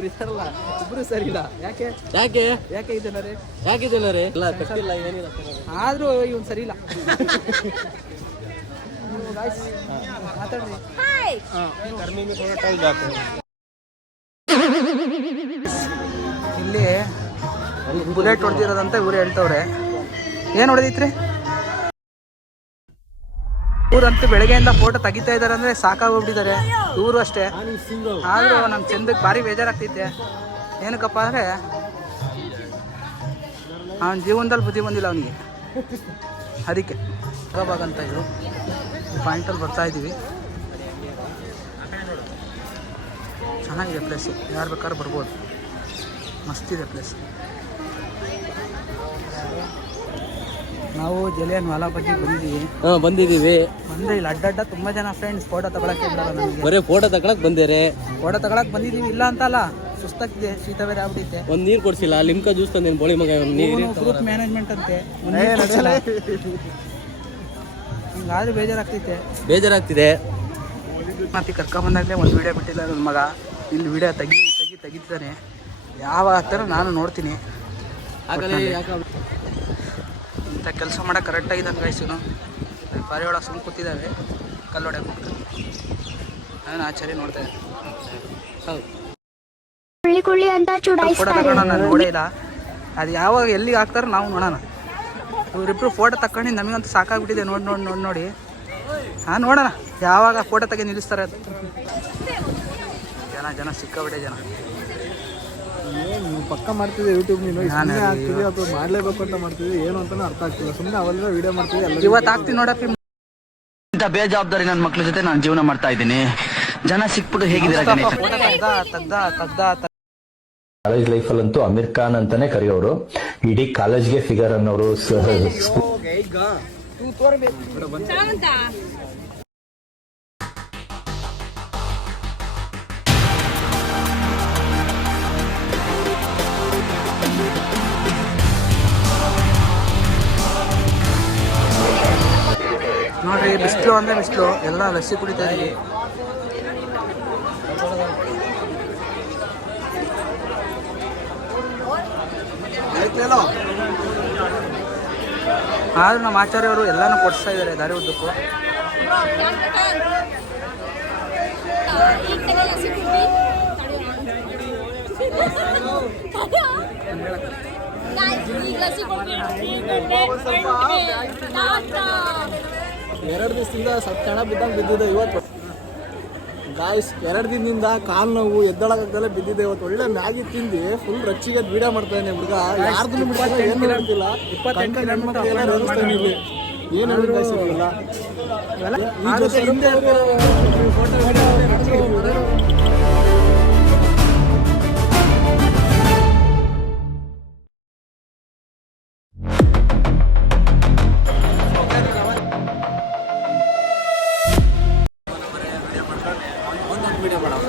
ಇವ್ರು ಇದ್ದಾರಲ್ಲ ಇಬ್ರು ಸರಿ ಇಲ್ಲ. ಯಾಕೆ ಯಾಕೆ ಯಾಕೆ ಇದೆಲ್ಲರೇ ಯಾಕಿದ್ದೇನೆ ಇಲ್ಲ ಕಟ್ಟಿಲ್ಲ ಏನಿಲ್ಲ ಆದ್ರೂ ಇವನ್ ಸರಿ ಇಲ್ಲ. ಮಾತಾಡ್ರಿ. ಇಲ್ಲಿ ಬುಲೆಟ್ ಹೊಡೆದಿರೋದಂತ ಇವ್ರು ಹೇಳ್ತವ್ರೆ. ಏನು ಹೊಡೆದೈತ್ರಿ? ಇವ್ರಂತೂ ಬೆಳಗ್ಗೆಯಿಂದ ಫೋಟೋ ತೆಗಿತಾ ಇದಾರೆ ಅಂದ್ರೆ ಸಾಕಾಗೋಗ್ಬಿಟ್ಟಿದ್ದಾರೆ ಇವರು ಅಷ್ಟೇ. ಆದ್ರೂ ನಮ್ಮ ಚಂದಕ್ಕೆ ಭಾರಿ ಬೇಜಾರಾಗ್ತೈತೆ. ಏನಕ್ಕಪ್ಪ ಅಂದರೆ ಅವನ ಜೀವನದಲ್ಲಿ ಬುದ್ಧಿ ಬಂದಿಲ್ಲ ಅವನಿಗೆ. ಅದಕ್ಕೆ ಅಂತ ಇದು ಪಾಯಿಂಟಲ್ಲಿ ಬರ್ತಾ ಇದ್ದೀವಿ. ಚೆನ್ನಾಗಿದೆ ಪ್ಲೇಸು, ಯಾರು ಬೇಕಾದ್ರೂ ಬರ್ಬೋದು. ಮಸ್ತಿದೆ ಪ್ಲೇಸ್. ನಾವು ಜಲಿಯನ್ ವಾಲಾಬಾಗಿಗೆ ಬಂದಿದ್ದೀವಿ. ಬಂದ್ರೆ ಇಲ್ಲಿ ಅಡ್ಡಡ್ಡ ತುಂಬಾ ಜನ ಫ್ರೆಂಡ್ಸ್ ಫೋಟೋ ತಗೊಳಕ್ಕೆ ಬಿಡಲ್ಲ ನಮಗೆ. ಬರೀ ಫೋಟೋ ತಗೊಳಕ್ ಬಂದೇರೆ. ಫೋಟೋ ತಗೊಳಕ್ ಬಂದಿದ್ದೀವಿ, ಇಲ್ಲ ಅಂತ ಅಲ್ಲ. ಸುಸ್ತಾಗಿದೆ, ಶೀತ ಬೇರೆ ಆಗ್ಬಿಟ್ಟಿದೆ. ಒಂದು ನೀರು ಕೊಡ್ಸಿಲ್ಲ, ಲಿಮ್ಕಾ ಜ್ಯೂಸ್ ತಂದೇನು ಬೋಳಿ ಮಗ. ಗ್ರೂಪ್ ಮ್ಯಾನೇಜ್ಮೆಂಟ್ ಅಂತೆ, ಹಂಗಾದ್ರೂ ಬೇಜಾರಾಗ್ತಿದೆ. ಮತ್ತೆ ಕರ್ಕೊಂಬಂದಾಗಲೇ ಒಂದು ವಿಡಿಯೋ ಬಿಟ್ಟಿಲ್ಲ ನನ್ನ ಮಗ. ಇಲ್ಲಿ ವಿಡಿಯೋ ತೆಗಿತಾನೆ. ಯಾವಾಗ ಆಗ್ತಾರೋ ನಾನು ನೋಡ್ತೀನಿ. ಇಂಥ ಕೆಲಸ ಮಾಡೋಕೆ ಕರೆಕ್ಟಾಗಿದ್ದಾನೆ ಗೈಸನು. ಪಾರಿವಾಳ ಸುಮ್ಮನೆ ಕೂತಿದ್ದಾವೆ, ಕಲ್ಲೊಡೆ ಹೋಗ್ತಾರೆ. ನಾನು ಆಚಾರ್ಯ ನೋಡ್ತಾ ಇದ್ದೆ. ಹೌದು, ಫೋಟೋ ತಗೊಳ್ಳೋಣ. ನಾನು ನೋಡೇ ಇಲ್ಲ. ಅದು ಯಾವಾಗ ಎಲ್ಲಿಗೆ ಹಾಕ್ತಾರೋ ನಾವು ನೋಡೋಣ. ಇವರಿಬ್ಬರು ಫೋಟೋ ತಗೊಂಡು ನಮಗಂತೂ ಸಾಕಾಗ್ಬಿಟ್ಟಿದೆ. ನೋಡಿ ಹಾಂ, ನೋಡೋಣ ಯಾವಾಗ ಫೋಟೋ ತೆಗೆ ನಿಲ್ಲಿಸ್ತಾರೆ. ಅದು ಜನ ಸಿಕ್ಕಾಬಿಟ್ಟೆ ಜನ. ಏನು ಪಕ್ಕ ಮಾಡ್ತಿದ್ದೆ ಯೂಟ್ಯೂಬ್, ನೀನು ಆಗ್ತಿದೆ ಅಥವಾ ಮಾಡಲೇಬೇಕು ಅಂತ ಮಾಡ್ತಿದ್ದೆ, ಏನು ಅಂತಾನು ಅರ್ಥ ಆಗ್ತಿಲ್ಲ. ಸುಮ್ಮನೆ ಅವೆಲ್ಲ ವಿಡಿಯೋ ಮಾಡ್ತಿದ್ದೆ. ಇವತ್ತು ಆಗ್ತೀನಿ ನೋಡಪ್ಪ. ಇಂಥ ಬೇಜವಾಬ್ದಾರಿ ನನ್ನ ಮಕ್ಳ ಜೊತೆ ನಾನು ಜೀವನ ಮಾಡ್ತಾ ಇದ್ದೀನಿ. ಜನ ಸಿಕ್ಬಿಟ್ಟು ಹೇಗಿದ್ದೀರಾ? ಕಾಲೇಜ್ ಲೈಫಲ್ಲಂತೂ ಅಮೀರ್ ಖಾನ್ ಅಂತಾನೆ ಕರೆಯೋರು. ಇಡೀ ಕಾಲೇಜ್ಗೆ ಫಿಗರ್ ಅನ್ನೋರು. ನೋಡ್ರಿ, ಬಿಸಿಲು ಅಂದರೆ ಬಿಸಿಲು. ಎಲ್ಲ ಲಸ್ಸಿ ಕುಡಿತಾ ಇದ್ದೀವಿ. ಆದ್ರೂ ನಮ್ಮ ಆಚಾರ್ಯವರು ಎಲ್ಲಾನು ಕೊಡಿಸ್ತಾ ಇದ್ದಾರೆ ದಾರಿ ಉದ್ದಕ್ಕೂ. ಎರಡು ದಿವಸದಿಂದ ಸಣ್ಣ ಬಿದ್ದಿದೆ. ಇವತ್ತು ಗಾಯ್ಸ್ 2 ದಿನದಿಂದ ಕಾಲು ನೋವು ಎದ್ದೊಳಗದಲ್ಲೇ ಬಿದ್ದಿದೆ. ಇವತ್ತು ಒಳ್ಳೆ ಮ್ಯಾಗಿ ತಿಂದು ಫುಲ್ ರಚ್ಚಿಗೆ ವಿಡಿಯೋ ಮಾಡ್ತಾನೆ ಹುಡುಗ. ಯಾರ್ದು ಏನು ಹೇಳ್ತಿಲ್ಲ. 28 ಹೆಣ್ಮಕ್ಳು ಎಲ್ಲ ರೇಗಿಸ್ತಾನೆ ಇಲ್ಲಿ. ಏನು ಹೇಳಿ ಗಾಯ್ಸಿಲ್ಲ. ವಿಡಿಯೋ ಮಾಡೋಣ.